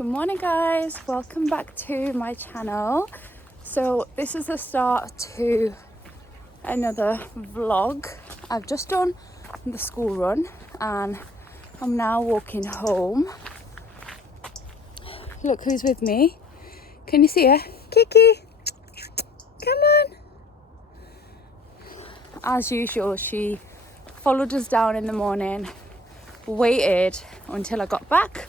Good morning guys, welcome back to my channel. So this is the start to another vlog. I've just done the school run and I'm now walking home. Look who's with me. Can you see her? Kiki, come on. As usual, she followed us down in the morning, waited until I got back,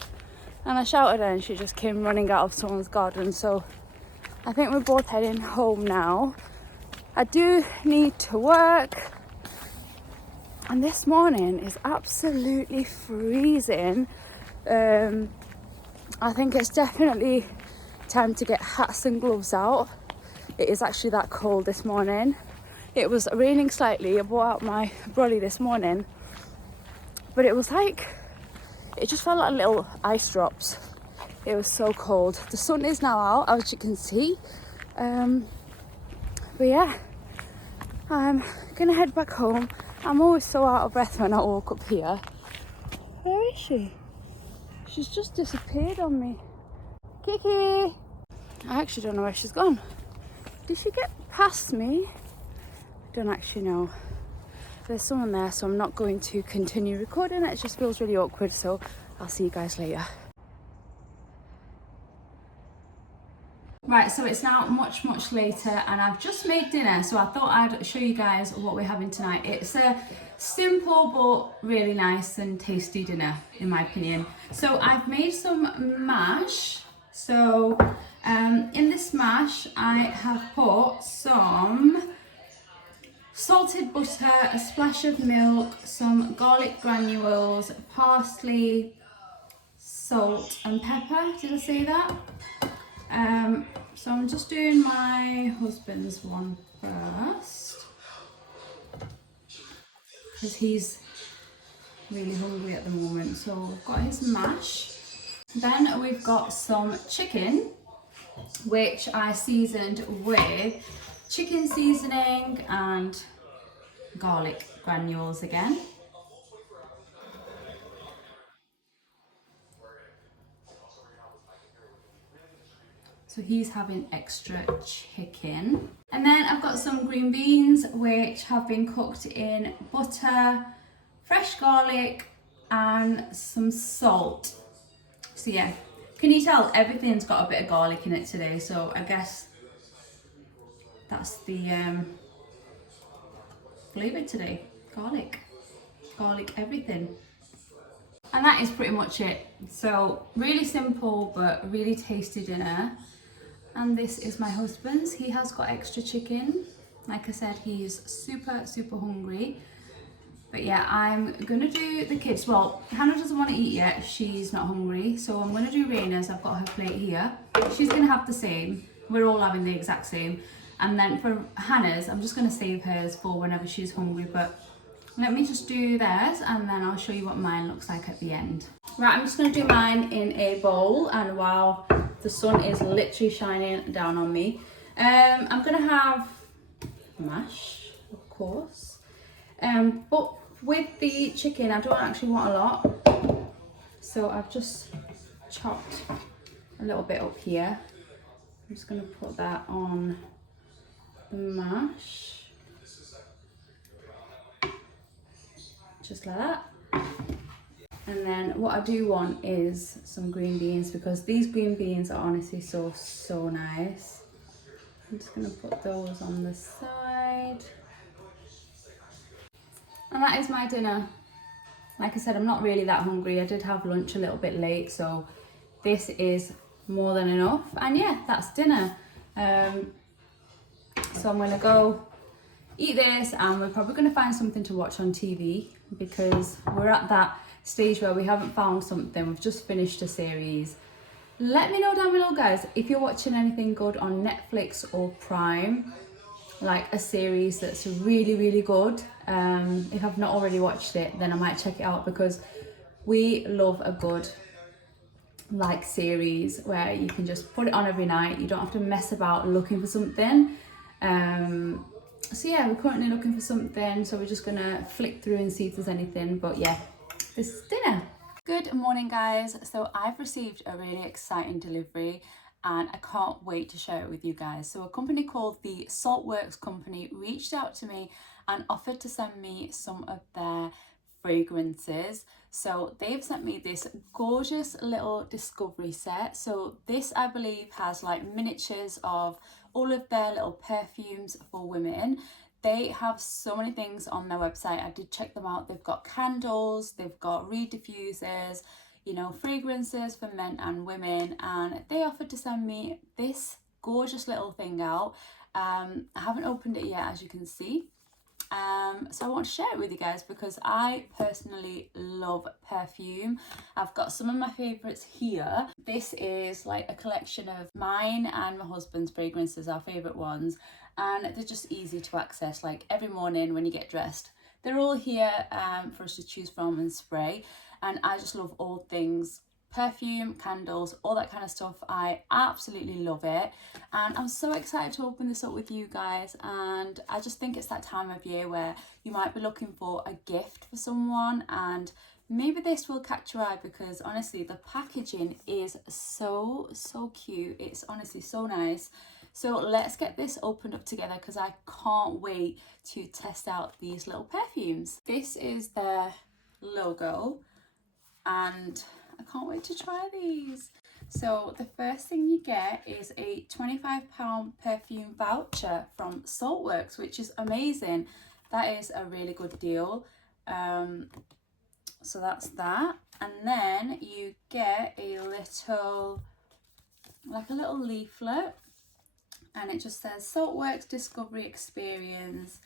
and I shouted her and she just came running out of someone's garden. So I think we're both heading home now. I do need to work, and this morning is absolutely freezing. I think it's definitely time to get hats and gloves out. It is actually that cold this morning. It was raining slightly. I brought out my brolly this morning, but it was like, it just felt like little ice drops. It was so cold. The sun is now out, as you can see. But yeah, I'm gonna head back home. I'm always so out of breath when I walk up here. Where is she? She's just disappeared on me. Kiki! I actually don't know where she's gone. Did she get past me? I don't actually know. There's someone there, so I'm not going to continue recording. It just feels really awkward, so I'll see you guys later. Right, so it's now much later and I've just made dinner, so I thought I'd show you guys what we're having tonight. It's a simple but really nice and tasty dinner, in my opinion. So I've made some mash. So in this mash I have put some salted butter, a splash of milk, some garlic granules, parsley, salt and pepper. Did I say that? So I'm just doing my husband's one first, because he's really hungry at the moment. So we've got his mash. Then we've got some chicken, which I seasoned with chicken seasoning and garlic granules again. So he's having extra chicken. And then I've got some green beans, which have been cooked in butter, fresh garlic, and some salt. So yeah, can you tell everything's got a bit of garlic in it today? So I guess that's the flavour today. Garlic everything. And that is pretty much it. So really simple but really tasty dinner. And this is my husband's. He has got extra chicken. Like I said, he's super hungry. But yeah, I'm gonna do the kids. Well, Hannah doesn't want to eat yet. She's not hungry. So I'm gonna do Raina's. I've got her plate here. She's gonna have the same. We're all having the exact same. And then for Hannah's, I'm just gonna save hers for whenever she's hungry. But let me just do theirs and then I'll show you what mine looks like at the end. Right, I'm just gonna do mine in a bowl, and while the sun is literally shining down on me, I'm gonna have mash, of course. But with the chicken, I don't actually want a lot. So I've just chopped a little bit up here. I'm just gonna put that on the mash. Just like that. And then what I do want is some green beans, because these green beans are honestly so nice. I'm just gonna put those on the side. And that is my dinner. Like I said, I'm not really that hungry. I did have lunch a little bit late, so this is more than enough. And yeah, that's dinner. So I'm gonna go eat this, and we're probably gonna find something to watch on TV, because we're at that stage where we haven't found something. We've just finished a series. Let me know down below, guys, if you're watching anything good on Netflix or Prime, like a series that's really good. If I've not already watched it, then I might check it out, because we love a good like series where you can just put it on every night. You don't have to mess about looking for something. So yeah, we're currently looking for something, so we're just gonna flick through and see if there's anything. But yeah, this is dinner. Good morning guys. So I've received a really exciting delivery and I can't wait to share it with you guys. So a company called the Saltworks company reached out to me and offered to send me some of their fragrances. So they've sent me this gorgeous little discovery set. So this I believe has like miniatures of all of their little perfumes for women. They have so many things on their website. I did check them out. They've got candles, they've got reed diffusers, you know, fragrances for men and women, and they offered to send me this gorgeous little thing out. I haven't opened it yet, as you can see. So I want to share it with you guys because I personally love perfume. I've got some of my favourites here. This is like a collection of mine and my husband's fragrances, our favourite ones, and they're just easy to access. Like every morning when you get dressed, they're all here for us to choose from and spray. And I just love all things perfume, candles, all that kind of stuff. I absolutely love it, and I'm so excited to open this up with you guys. And I just think it's that time of year where you might be looking for a gift for someone, and maybe this will catch your eye because honestly the packaging is so cute. It's honestly so nice. So let's get this opened up together because I can't wait to test out these little perfumes. This is their logo and I can't wait to try these. So the first thing you get is a £25 perfume voucher from Saltworks, which is amazing. That is a really good deal. So that's that. And then you get a little, like a little leaflet, and it just says Saltworks Discovery Experience,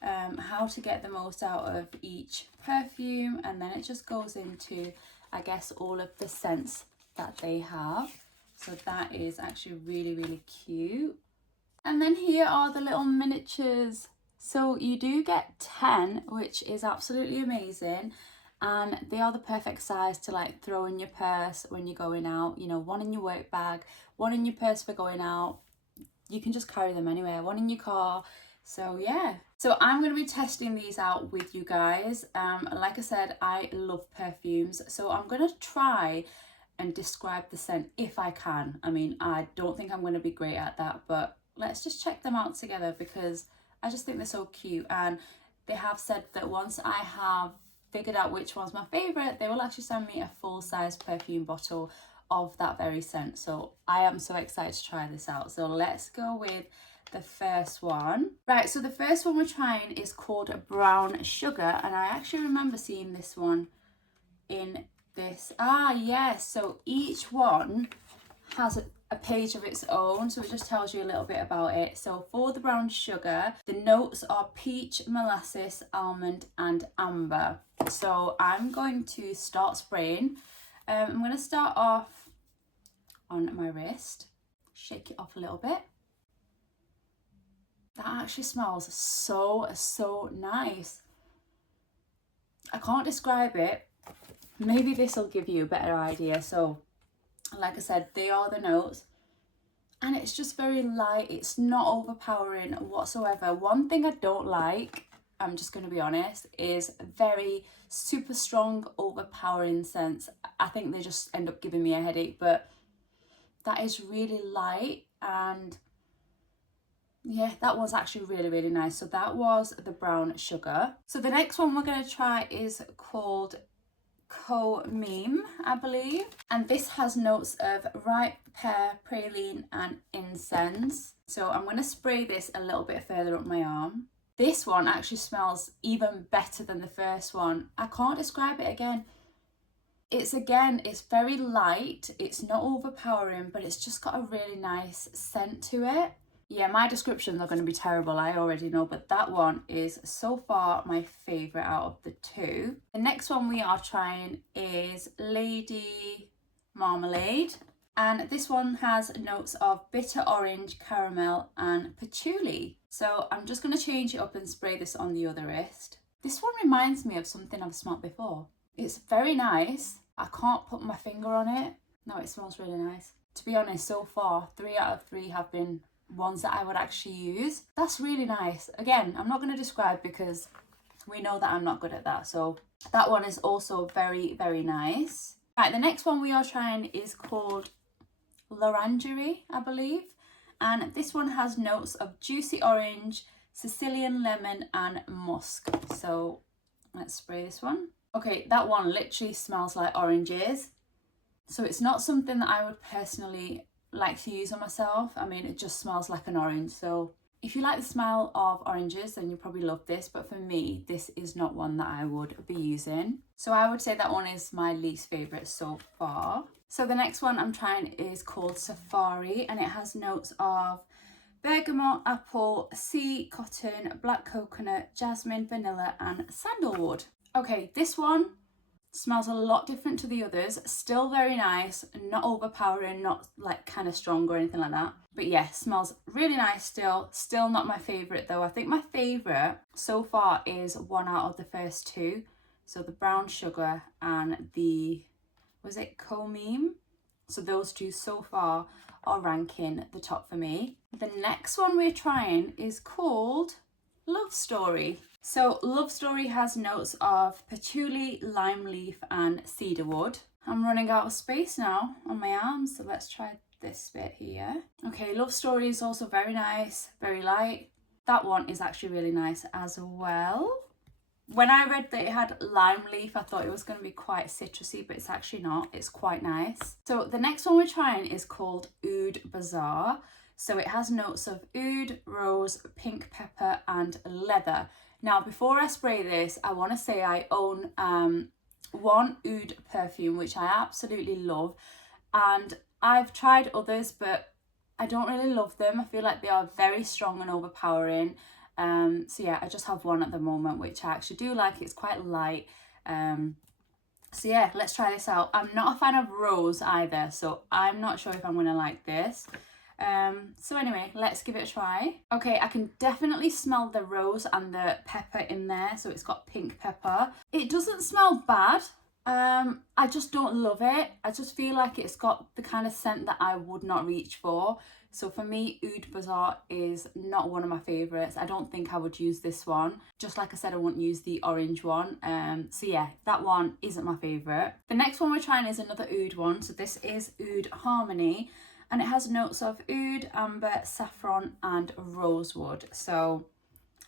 how to get the most out of each perfume, and then it just goes into, I guess, all of the scents that they have. So that is actually really cute. And then here are the little miniatures. So you do get 10, which is absolutely amazing, and they are the perfect size to like throw in your purse when you're going out. You know, one in your work bag, one in your purse for going out. You can just carry them anywhere, one in your car. So yeah, so I'm going to be testing these out with you guys. Like I said, I love perfumes, so I'm going to try and describe the scent if I can. I mean, I don't think I'm going to be great at that, but let's just check them out together because I just think they're so cute. And they have said that once I have figured out which one's my favourite, they will actually send me a full-size perfume bottle of that very scent. So I am so excited to try this out. So let's go with the first one. Right, so the first one we're trying is called Brown Sugar, and I actually remember seeing this one in this. Yes, so each one has a page of its own, so it just tells you a little bit about it. So for the Brown Sugar, the notes are peach, molasses, almond and amber. So I'm going to start spraying. I'm going to start off on my wrist, shake it off a little bit. That actually smells so nice. I can't describe it. Maybe this will give you a better idea. So like I said, they are the notes, and it's just very light. It's not overpowering whatsoever. One thing I don't like, I'm just going to be honest, is very super strong overpowering scents. I think they just end up giving me a headache, but that is really light. And yeah, that was actually really nice. So that was the Brown Sugar. So the next one we're going to try is called Meme, I believe, and this has notes of ripe pear, praline and incense. So I'm going to spray this a little bit further up my arm. This one actually smells even better than the first one. I can't describe it again. It's very light, it's not overpowering, but it's just got a really nice scent to it. Yeah, my descriptions are going to be terrible, I already know, but that one is so far my favourite out of the two. The next one we are trying is Lady Marmalade, and this one has notes of bitter orange, caramel and patchouli. So I'm just going to change it up and spray this on the other wrist. This one reminds me of something I've smelled before. It's very nice. I can't put my finger on it. No, it smells really nice. To be honest, so far 3 out of 3 have been ones that I would actually use. That's really nice. Again, I'm not going to describe because we know that I'm not good at that. So that one is also very, very nice. Right, the next one we are trying is called L'Orangerie, I believe. And this one has notes of juicy orange, Sicilian lemon and musk. So let's spray this one. Okay, that one literally smells like oranges. So it's not something that I would personally like to use on myself. I mean, it just smells like an orange. So if you like the smell of oranges, then you probably love this. But for me, this is not one that I would be using. So I would say that one is my least favourite so far. So the next one I'm trying is called Safari, and it has notes of bergamot, apple, sea, cotton, black coconut, jasmine, vanilla and sandalwood. Okay, this one smells a lot different to the others. Still very nice, not overpowering, not like kind of strong or anything like that. But yeah, smells really nice still. Still not my favourite though. I think my favourite so far is one out of the first two. So the brown sugar and the, was it Comime? So those two so far are ranking the top for me. The next one we're trying is called Love Story. So Love Story has notes of patchouli, lime leaf and cedarwood. I'm running out of space now on my arms, so let's try this bit here. Okay, Love Story is also very nice, very light. That one is actually really nice as well. When I read that it had lime leaf, I thought it was going to be quite citrusy, but it's actually not. It's quite nice. So the next one we're trying is called Oud Bazaar. So it has notes of oud, rose, pink pepper and leather. Now, before I spray this, I want to say I own one oud perfume, which I absolutely love. And I've tried others, but I don't really love them. I feel like they are very strong and overpowering. So yeah, I just have one at the moment, which I actually do like. It's quite light. So yeah, let's try this out. I'm not a fan of rose either, so I'm not sure if I'm going to like this. So anyway, let's give it a try. Okay, I can definitely smell the rose and the pepper in there. So it's got pink pepper. It doesn't smell bad. I just don't love it. I just feel like it's got the kind of scent that I would not reach for. So for me, Oud Bazaar is not one of my favourites. I don't think I would use this one. Just like I said, I wouldn't use the orange one. So yeah, that one isn't my favourite. The next one we're trying is another oud one. So this is Oud Harmony. And it has notes of oud, amber, saffron and rosewood. So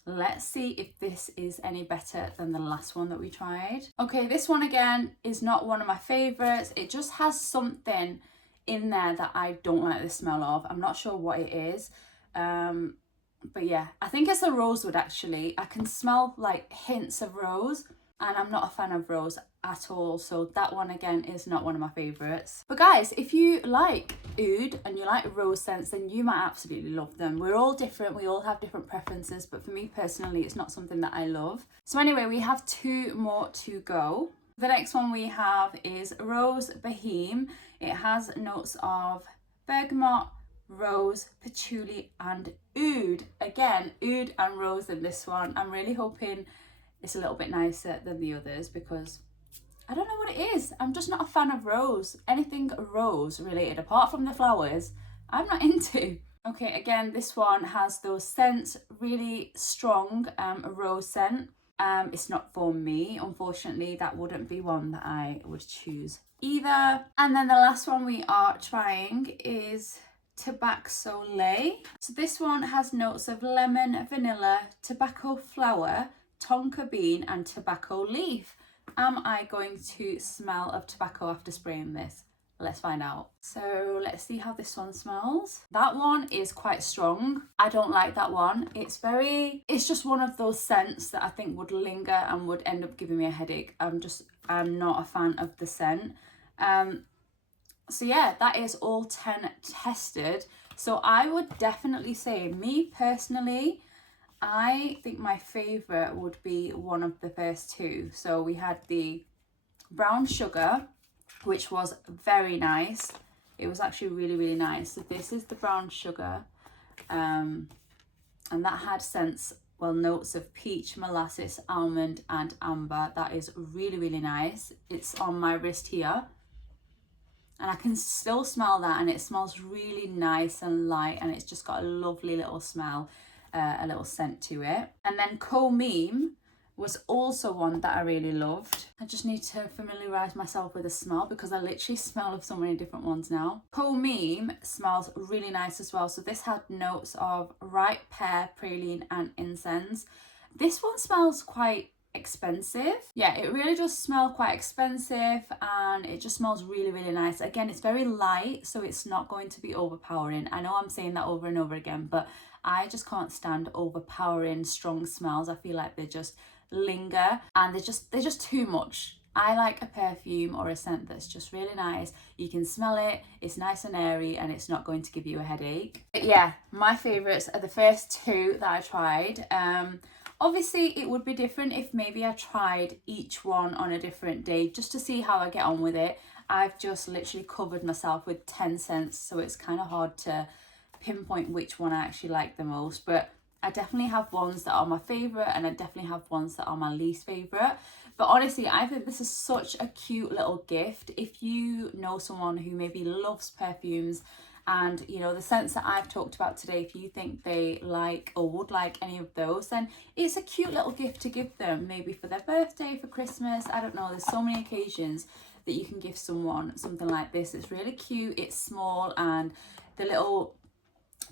let's see if this is any better than the last one that we tried. Okay, this one again is not one of my favourites. It just has something in there that I don't like the smell of. I'm not sure what it is. But yeah, I think it's the rosewood actually. I can smell like hints of rose and I'm not a fan of rose at all. So that one again is not one of my favourites. But guys, if you like oud and you like rose scents, then you might absolutely love them. We're all different. We all have different preferences. But for me personally, it's not something that I love. So anyway, we have two more to go. The next one we have is Rose Boheme. It has notes of bergamot, rose, patchouli and oud. Again, oud and rose in this one. I'm really hoping it's a little bit nicer than the others because I don't know what it is. I'm just not a fan of rose. Anything rose related, apart from the flowers, I'm not into. Okay, again, this one has those scents, really strong rose scent. It's not for me, unfortunately. That wouldn't be one that I would choose either. And then the last one we are trying is Tabac Soleil. So this one has notes of lemon, vanilla, tobacco flower, tonka bean and tobacco leaf. Am I going to smell of tobacco after spraying this? Let's find out. So let's see how this one smells. That one is quite strong. I don't like that one. It's just one of those scents that I think would linger and would end up giving me a headache. I'm not a fan of the scent. So yeah, that is all 10 tested. So I would definitely say, me personally, I think my favourite would be one of the first two. So we had the brown sugar, which was very nice. It was actually really, really nice. So this is the brown sugar. And that had scents, well, notes of peach, molasses, almond and amber. That is really, really nice. It's on my wrist here. And I can still smell that, and it smells really nice and light, and it's just got a lovely little smell, a little scent to it. And then Comime was also one that I really loved. I just need to familiarise myself with the smell because I literally smell of so many different ones now. Pomime smells really nice as well. So this had notes of ripe pear, praline and incense. This one smells quite expensive. Yeah, it really does smell quite expensive and it just smells really, really nice. Again, it's very light, so it's not going to be overpowering. I know I'm saying that over and over again, but I just can't stand overpowering strong smells. I feel like they just linger and they're just too much. I like a perfume or a scent that's just really nice. You can smell it, it's nice and airy, and it's not going to give you a headache. But yeah, my favourites are the first two that I tried. Obviously, it would be different if maybe I tried each one on a different day just to see how I get on with it. I've just literally covered myself with 10 scents, so it's kind of hard to pinpoint which one I actually like the most. But I definitely have ones that are my favourite and I definitely have ones that are my least favourite. But honestly, I think this is such a cute little gift. If you know someone who maybe loves perfumes and, you know, the scents that I've talked about today, if you think they like or would like any of those, then it's a cute little gift to give them, maybe for their birthday, for Christmas. I don't know, there's so many occasions that you can give someone something like this. It's really cute, it's small, and the little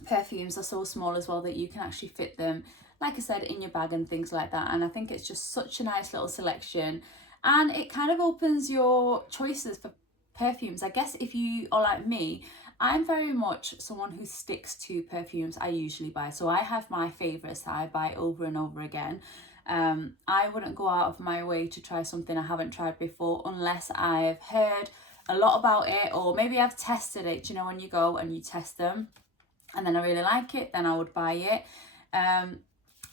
perfumes are so small as well that you can actually fit them, like I said, in your bag and things like that. And I think it's just such a nice little selection, and it kind of opens your choices for perfumes. I guess if you are like me, I'm very much someone who sticks to perfumes I usually buy. So I have my favourites that I buy over and over again. I wouldn't go out of my way to try something I haven't tried before unless I've heard a lot about it, or maybe I've tested it. Do you know, when you go and you test them and then I really like it, then I would buy it.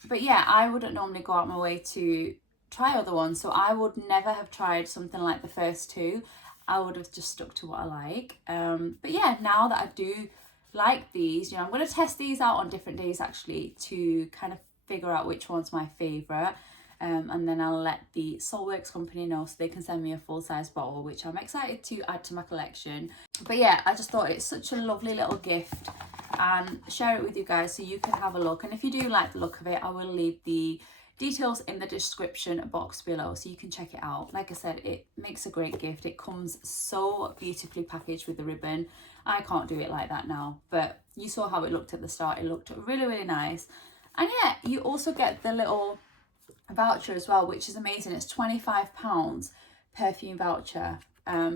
But yeah, I wouldn't normally go out my way to try other ones. So I would never have tried something like the first two. I would have just stuck to what I like. But yeah, now that I do like these, you know, I'm going to test these out on different days actually to kind of figure out which one's my favourite. And then I'll let the Saltworks company know so they can send me a full-size bottle, which I'm excited to add to my collection. But yeah, I just thought it's such a lovely little gift and share it with you guys so you can have a look. And if you do like the look of it, I will leave the details in the description box below so you can check it out. Like I said, it makes a great gift. It comes so beautifully packaged with the ribbon. I can't do it like that now, but you saw how it looked at the start. It looked really, really nice. And yeah, you also get the little voucher as well, which is amazing. It's £25 perfume voucher,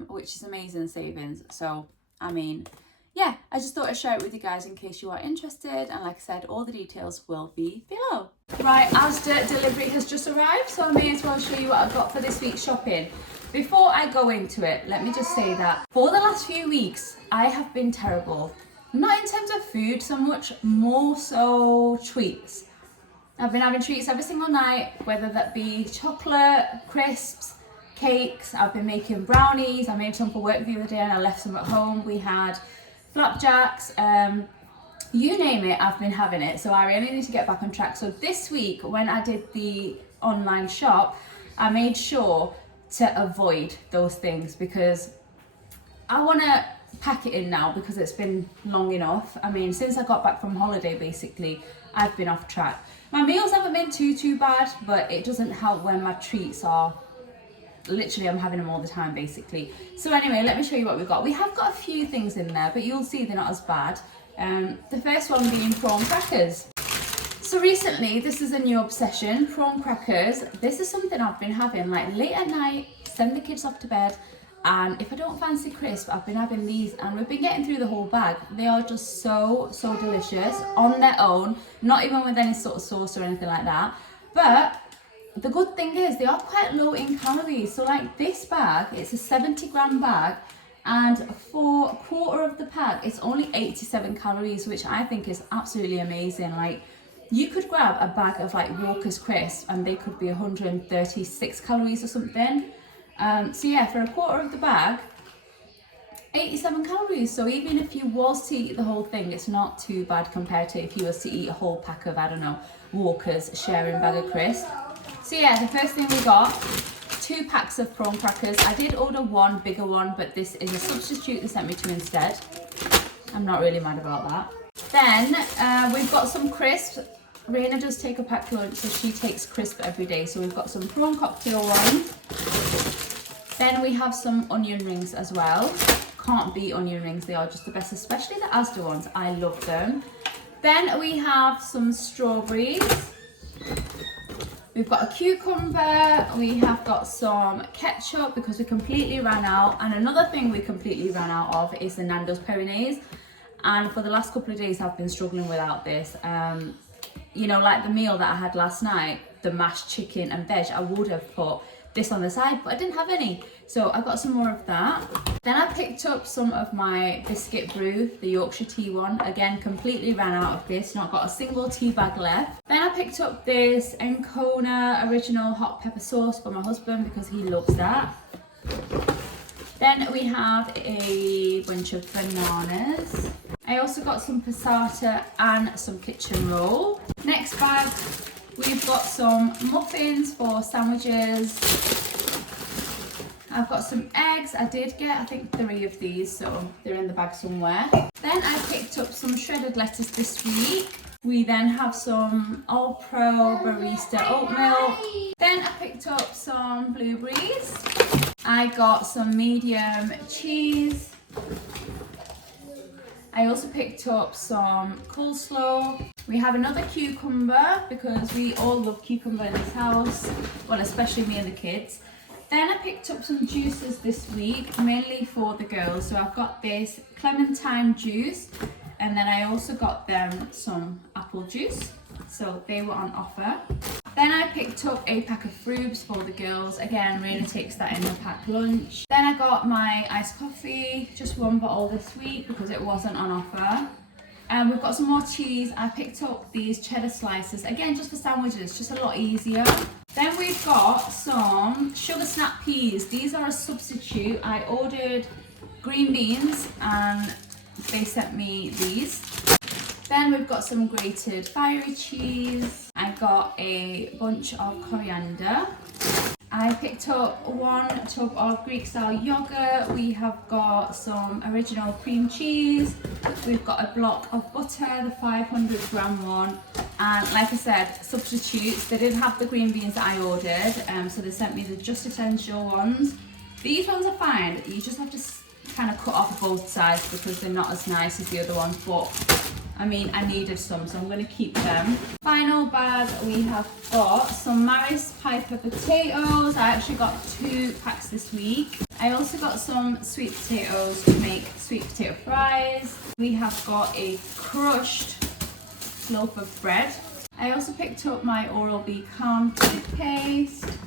which is amazing savings. So I mean, yeah, I just thought I'd share it with you guys in case you are interested. And like I said, all the details will be below. Right, ASDA delivery has just arrived, so I may as well show you what I've got for this week's shopping. Before I go into it, let me just say that for the last few weeks, I have been terrible. Not in terms of food so much, more so treats. I've been having treats every single night, whether that be chocolate, crisps, cakes. I've been making brownies. I made some for work the other day and I left some at home. We had flapjacks, you name it, I've been having it. So I really need to get back on track. So this week when I did the online shop, I made sure to avoid those things because I want to pack it in now because it's been long enough. I mean, since I got back from holiday, basically, I've been off track. My meals haven't been too bad, but it doesn't help when my treats are literally, I'm having them all the time basically. So anyway, let me show you what we've got. We have got a few things in there, but you'll see they're not as bad. The first one being prawn crackers. So recently, this is a new obsession, prawn crackers. This is something I've been having like late at night, send the kids off to bed, and if I don't fancy crisp, I've been having these and we've been getting through the whole bag. They are just so delicious on their own, not even with any sort of sauce or anything like that. But the good thing is they are quite low in calories. So like this bag, it's a 70-gram bag, and for a quarter of the pack, it's only 87 calories, which I think is absolutely amazing. Like you could grab a bag of like Walker's crisps and they could be 136 calories or something. So yeah, for a quarter of the bag, 87 calories. So even if you was to eat the whole thing, it's not too bad compared to if you was to eat a whole pack of, I don't know, Walker's sharing bag of crisps. So yeah, the first thing we got, 2 packs of prawn crackers. I did order one bigger one, but this is a substitute they sent me to instead. I'm not really mad about that. Then we've got some crisps. Raina does take a packed lunch, so she takes crisp every day. So we've got some prawn cocktail ones. Then we have some onion rings as well. Can't beat onion rings, they are just the best, especially the ASDA ones. I love them. Then we have some strawberries. We've got a cucumber, we have got some ketchup because we completely ran out. And another thing we completely ran out of is the Nando's Peronaise. And for the last couple of days I've been struggling without this. You know, like the meal that I had last night, the mashed chicken and veg, I would have put this on the side, but I didn't have any. So I got some more of that. Then I picked up some of my biscuit brew, the Yorkshire tea one. Again, completely ran out of this, not got a single tea bag left. Then I picked up this Encona original hot pepper sauce for my husband because he loves that. Then we have a bunch of bananas. I also got some passata and some kitchen roll. Next bag, we've got some muffins for sandwiches. I've got some eggs. I did get, I think, 3 of these, so they're in the bag somewhere. Then I picked up some shredded lettuce this week. We then have some All Pro Barista oat milk. Then I picked up some blueberries. I got some medium cheese. I also picked up some coleslaw. We have another cucumber because we all love cucumber in this house. Well, especially me and the kids. Then I picked up some juices this week, mainly for the girls. So I've got this clementine juice, and then I also got them some apple juice. So they were on offer. Then I picked up a pack of frubes for the girls. Again, Raina takes that in the packed lunch. Then I got my iced coffee, just 1 bottle this week because it wasn't on offer. And we've got some more cheese. I picked up these cheddar slices, again, just for sandwiches, just a lot easier. Then we've got some sugar snap peas. These are a substitute. I ordered green beans and they sent me these. Then we've got some grated fiery cheese. I got a bunch of coriander. I picked up 1 tub of Greek style yogurt. We have got some original cream cheese. We've got a block of butter, the 500 gram one. And like I said, substitutes. They didn't have the green beans that I ordered, so they sent me the just essential ones. These ones are fine. You just have to kind of cut off both sides because they're not as nice as the other ones, but I mean, I needed some, so I'm going to keep them. Final bag, we have got some Maris Piper potatoes. I actually got 2 packs this week. I also got some sweet potatoes to make sweet potato fries. We have got a crushed loaf of bread. I also picked up my Oral-B Calm toothpaste.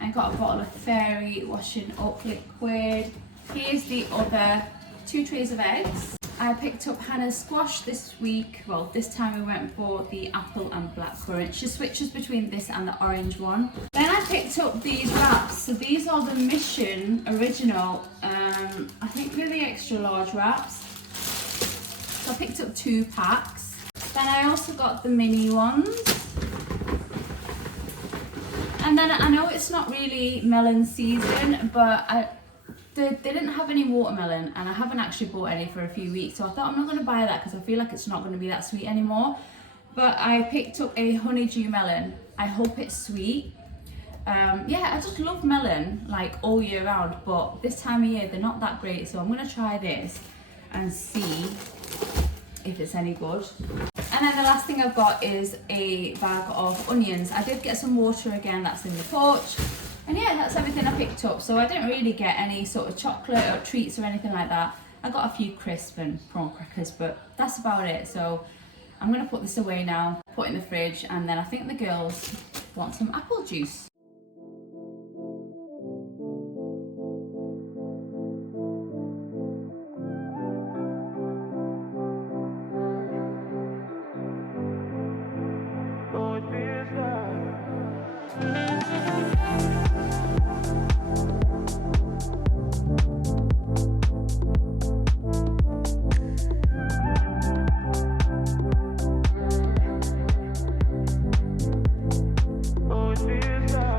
I got a bottle of Fairy washing up liquid. Here's the other 2 trays of eggs. I picked up Hannah's squash this week. Well, this time we went for the apple and blackcurrant. She switches between this and the orange one. Then I picked up these wraps. So these are the Mission Original. I think they're the extra large wraps. So I picked up 2 packs. Then I also got the mini ones. And then I know it's not really melon season, but they didn't have any watermelon, and I haven't actually bought any for a few weeks, so I thought I'm not going to buy that because I feel like it's not going to be that sweet anymore. But I picked up a honeydew melon. I hope it's sweet. Yeah, I just love melon like all year round, but this time of year they're not that great, so I'm going to try this and see if it's any good. And then the last thing I've got is a bag of onions. I did get some water again, that's in the porch. And yeah, that's everything I picked up. So I didn't really get any sort of chocolate or treats or anything like that. I got a few crisps and prawn crackers, but that's about it. So I'm going to put this away now, put it in the fridge, and then I think the girls want some apple juice. Oh, it feels like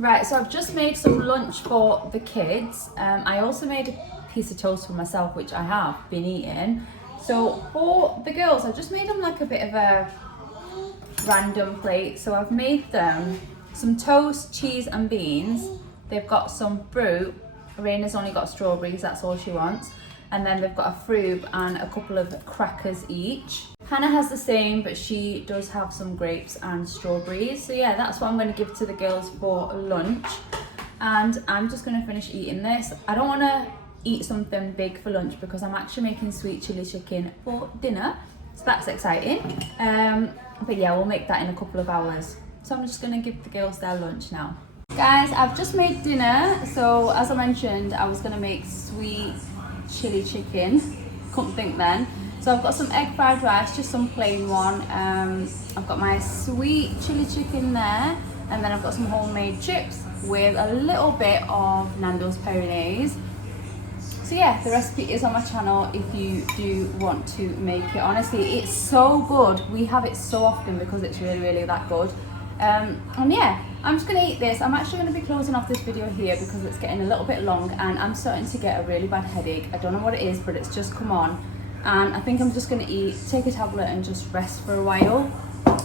Right, so I've just made some lunch for the kids. I also made a piece of toast for myself, which I have been eating. So for the girls, I just made them like a bit of a random plate. So I've made them some toast, cheese and beans. They've got some fruit. Raina's only got strawberries, that's all she wants. And then they've got a fruit and a couple of crackers each. Hannah has the same, but she does have some grapes and strawberries. So yeah, that's what I'm going to give to the girls for lunch. And I'm just going to finish eating this. I don't want to eat something big for lunch because I'm actually making sweet chili chicken for dinner. So that's exciting. But yeah, we'll make that in a couple of hours. So I'm just going to give the girls their lunch now. Guys, I've just made dinner. So as I mentioned, I was going to make sweet chili chicken. Couldn't think then. So I've got some egg fried rice, just some plain one. I've got my sweet chili chicken there, and then I've got some homemade chips with a little bit of Nando's Pyrenees. So yeah, the recipe is on my channel if you do want to make it. Honestly, it's so good. We have it so often because it's really, really that good. And yeah, I'm just gonna eat this. I'm actually gonna be closing off this video here because it's getting a little bit long and I'm starting to get a really bad headache. I don't know what it is, but it's just come on. And I think I'm just going to take a tablet and just rest for a while.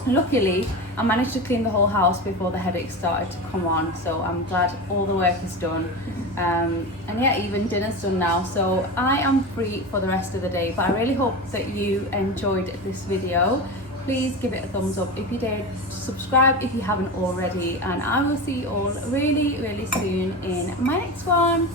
Luckily, I managed to clean the whole house before the headache started to come on, so I'm glad all the work is done. And yeah, even dinner's done now, so I am free for the rest of the day. But I really hope that you enjoyed this video. Please give it a thumbs up if you did, subscribe if you haven't already, and I will see you all really, really soon in my next one.